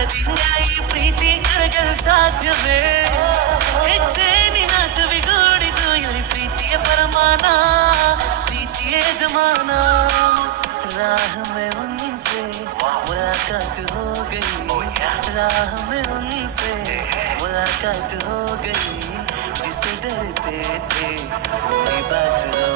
ಕಾಲದಿಂದ ಈ ಪ್ರೀತಿ ಕರಗಲು ಸಾಧ್ಯವೇ ಹೆಚ್ಚೆ ವಿನಾಶವಿಗೂಡಿದು ಇವರಿ ಪ್ರೀತಿಯ ಪರಮಾನ ಪ್ರೀತಿಯ ಜಮಾನ राह में उनसे मुलाकात हो गई राह में उनसे मुलाकात हो गई जिसे डरते थे वही बात हो